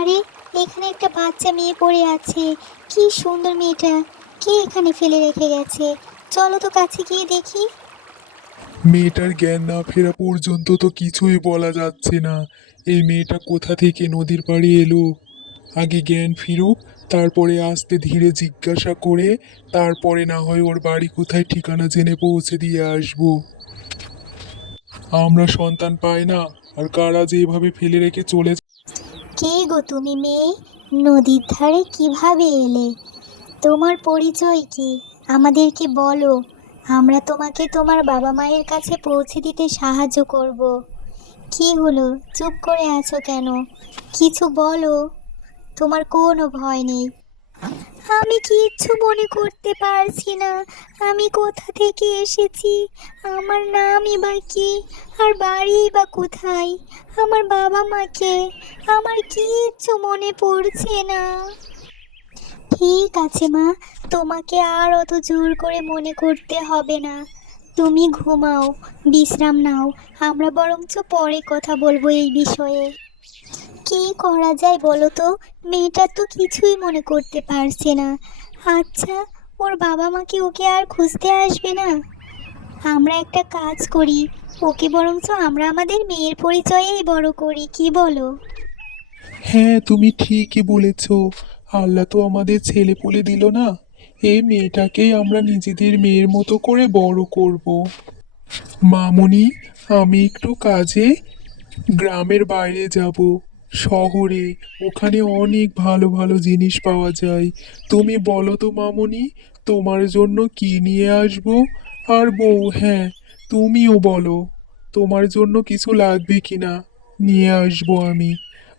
আরে, এখানে একটা বাচ্চা মেয়ে পড়ে আছে। কি সুন্দর মেয়েটা! কে এখানে ফেলে রেখে গেছে? চলো তো কাছে গিয়ে দেখি। মেয়েটার জ্ঞান না ফেরা পর্যন্ত তো কিছুই বলা যাচ্ছে না। এই মেয়েটা কোথা থেকে নদীর পাড়ে এলো? আগে জ্ঞান ফিরুক, তারপরে আস্তে ধীরে জিজ্ঞাসা করে তারপরে না হয় ওর বাড়ি কোথায় ঠিকানা জেনে পৌঁছে দিয়ে আসবো। আমরা সন্তান পাই না, আর কারা যে এভাবে ফেলে রেখে চলে কে গো তুমি মেয়ে? নদীর ধারে কিভাবে এলে? তোমার পরিচয় কি? আমাদেরকে বলো। আমরা তোমাকে তোমার বাবা মায়ের কাছে পৌঁছে দিতে সাহায্য করব। কি হলো, চুপ করে আছো কেন? কিছু বলো। তোমার কোনো ভয় নেই। আমি কিচ্ছু মনে করতে পারছি না। আমি কোথা থেকে এসেছি, আমার নামই বা কি, আর বাড়িই বা কোথায়, আমার বাবা মাকে, আমার কিচ্ছু মনে পড়ছে না। ঠিক আছে মা, তোমাকে আর অত জোর করে মনে করতে হবে না। তুমি ঘুমাও, বিশ্রাম নাও। আমরা বরঞ্চ পরে কথা বলবো এই বিষয়ে। কি করা যায় বলো তো? মেয়েটা তো কিছুই মনে করতে পারছে না। আচ্ছা, ওর বাবা মা কি ওকে আর খুঁজতে আসবে না? আমরা একটা কাজ করি, ওকে বরঞ্চ আমরা আমাদের মেয়ের পরিচয়েই বড় করি, কি বলো? হ্যাঁ, তুমি ঠিকই বলেছ। আল্লাহ তো আমাদের ছেলে পুলে দিল না, এই মেয়েটাকেই আমরা নিজেদের মেয়ের মতো করে বড় করব। মামুনি, আমি একটু কাজে গ্রামের বাইরে যাব, শহরে। ওখানে অনেক ভালো ভালো জিনিস পাওয়া যায়। তুমি বলো তো মামুনি, তোমার জন্য কি নিয়ে আসবো? আর বউ, হ্যাঁ, তুমিও বলো তোমার জন্য কিছু লাগবে কিনা, নিয়ে আসবো আমি।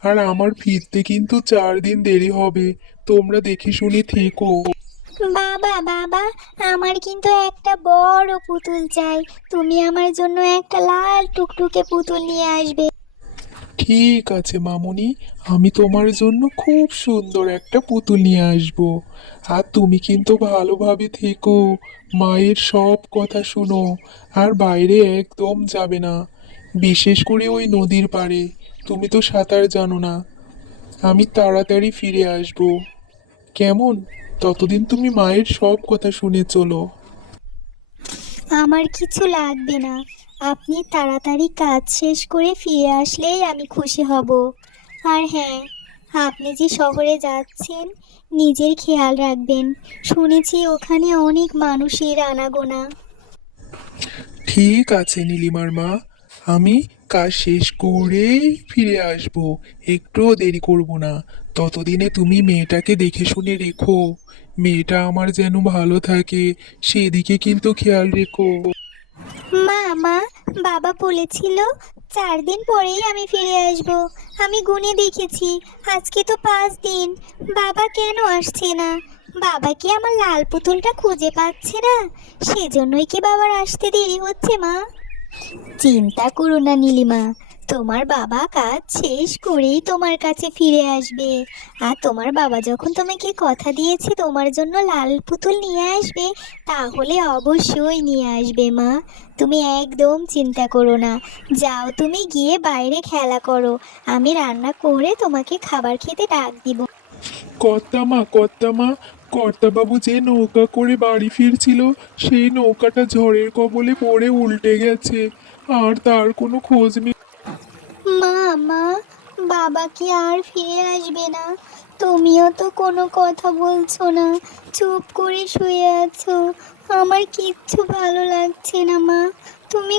আর আমার ফিরতে কিন্তু 4 দিন দেরি হবে, তোমরা দেখে শুনে থেকো। বাবা বাবা, আমার কিন্তু একটা বড় পুতুল চাই। তুমি আমার জন্য একটা লাল টুকটুকে পুতুল নিয়ে আসবে। ঠিক আছে মামুনি, আমি তোমার জন্য খুব সুন্দর একটা পুতুল নিয়ে আসবো। আর তুমি কিন্তু ভালোভাবে থেকো, মায়ের সব কথা শুনো, আর বাইরে একদম যাবে না, বিশেষ করে ওই নদীর পাড়ে। তুমি তো সাঁতার জানো না। আমি তাড়াতাড়ি ফিরে আসবো, কেমন? ততদিন তুমি মায়ের সব কথা শুনে চলো। আমার কিছু লাগবে না। আপনি তাড়াতাড়ি কাজ শেষ করে ফিরে আসলেই আমি খুশি হব। আর হ্যাঁ, আপনি যে শহরে যাচ্ছেন, নিজের খেয়াল রাখবেন। শুনেছি ওখানে অনেক মানুষের আনাগোনা। ঠিক আছে নীলিমার মা, আমি কাজ শেষ করেই ফিরে আসব, একটুও দেরি করব না। ততদিনে তুমি মেয়েটাকে দেখে শুনে রেখো, মেয়েটা আমার যেন ভালো থাকে, সেদিকে কিন্তু খেয়াল রেখো। মা, বাবা বলেছিল 4 দিন পরেই আমি ফিরে আসব। আমি গুনে দেখেছি, আজকে তো 5 দিন। বাবা কেন আসছে না? বাবা কি আমার লাল পুতুলটা খুঁজে পাচ্ছে না? সেজন্যই কি বাবার আসতে দেরি হচ্ছে মা? চিন্তা করো না নীলিমা, তোমার বাবা কাজ শেষ করেই তোমার কাছে ফিরে আসবে। আর তোমার বাবা যখন তোমাকে কথা দিয়েছে তোমার জন্য লাল পুতুল নিয়ে আসবে, তাহলে অবশ্যই নিয়ে আসবে মা। তুমি একদম চিন্তা করো না। যাও, তুমি গিয়ে বাইরে খেলা করো। আমি রান্না করে তোমাকে খাবার খেতে ডাক দিব। কর্তা মা, কর্তাবাবু যে নৌকা করে বাড়ি ফিরছিল, সেই নৌকাটা ঝড়ের কবলে পড়ে উল্টে গেছে, আর তার কোনো খোঁজ নেই। মা, বাবা কি আর ফিরে আসবে না? তুমিও তো কোনো কথা বলছো না, চুপ করে শুয়ে আছো। আমার কিচ্ছু ভালো লাগছে না মা। তুমি